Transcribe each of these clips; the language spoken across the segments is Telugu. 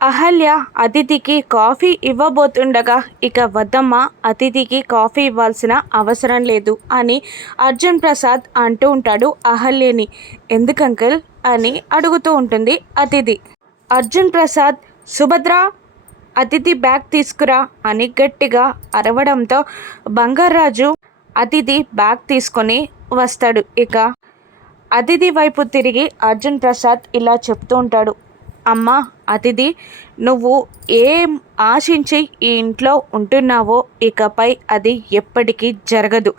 అహల్య అతిథికి కాఫీ ఇవ్వబోతుండగా ఇక వద్దమ్మ, అతిథికి కాఫీ ఇవ్వాల్సిన అవసరం లేదు అని అర్జున్ ప్రసాద్ అంటూ ఉంటాడు అహల్యని. ఎందుకు అంకుల్ అని అడుగుతూ ఉంటుంది అతిథి. అర్జున్ ప్రసాద్, సుభద్ర అతిథి బ్యాగ్ తీసుకురా అని గట్టిగా అరవడంతో బంగారాజు అతిథి బ్యాగ్ తీసుకొని వస్తాడు. ఇక అతిథి వైపు తిరిగి అర్జున్ ప్రసాద్ ఇలా చెప్తూ ఉంటాడు. అమ్మ అతిథి, నువ్వు ఏం ఆశించి ఈ ఇంట్లో ఉంటున్నావో ఇకపై అది ఎప్పటికీ జరగదు.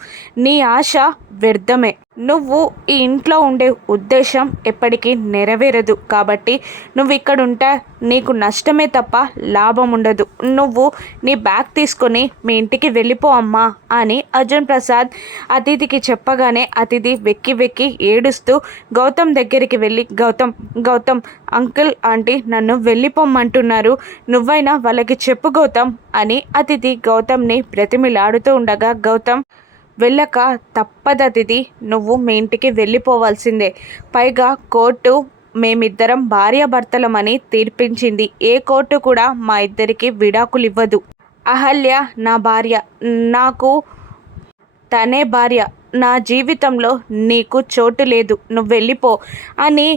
నీ ఆశ వ్యర్థమే. నువ్వు ఈ ఇంట్లో ఉండే ఉద్దేశం ఎప్పటికీ నెరవేరదు. కాబట్టి నువ్వు ఇక్కడ ఉంటే నీకు నష్టమే తప్ప లాభం ఉండదు. నువ్వు నీ బ్యాగ్ తీసుకొని మీ ఇంటికి వెళ్ళిపో అమ్మా అని అర్జున్ ప్రసాద్ అతిథికి చెప్పగానే అతిథి వెక్కి వెక్కి ఏడుస్తూ గౌతమ్ దగ్గరికి వెళ్ళి, గౌతమ్ గౌతమ్ అంకుల్ ఆంటీ నన్ను వెళ్ళిపోమ్మంటున్నారు, నువ్వైనా వాళ్ళకి చెప్పు గౌతమ్ అని అతిథి గౌతమ్ని బ్రతిమిలాడుతూ ఉండగా, గౌతమ్ వెళ్ళక తప్పదతిథి, నువ్వు మీ ఇంటికి వెళ్ళిపోవాల్సిందే. పైగా కోర్టు మేమిద్దరం భార్యాభర్తలమని తీర్పించింది. ఏ కోర్టు కూడా మా ఇద్దరికి విడాకులు ఇవ్వదు. అహల్య నా భార్య, నాకు తనే భార్య. నా జీవితంలో నీకు చోటు లేదు, నువ్వు వెళ్ళిపో అని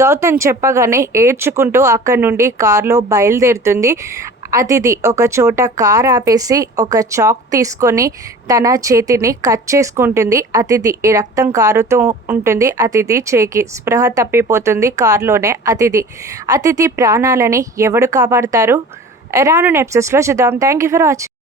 గౌతమ్ చెప్పగానే ఏడ్చుకుంటూ అక్కడి నుండి కారులో బయలుదేరుతుంది అతిథి. ఒక చోట కార్ ఆపేసి ఒక చాక్ తీసుకొని తన చేతిని కట్ చేసుకుంటుంది అతిథి. ఈ రక్తం కారుతూ ఉంటుంది అతిథి చేకి. స్పృహ తప్పిపోతుంది కారులోనే అతిథి. అతిథి ప్రాణాలని ఎవడు కాపాడుతారు? రాను ఎపిసోడ్స్లో చూద్దాం. Thank you for watching.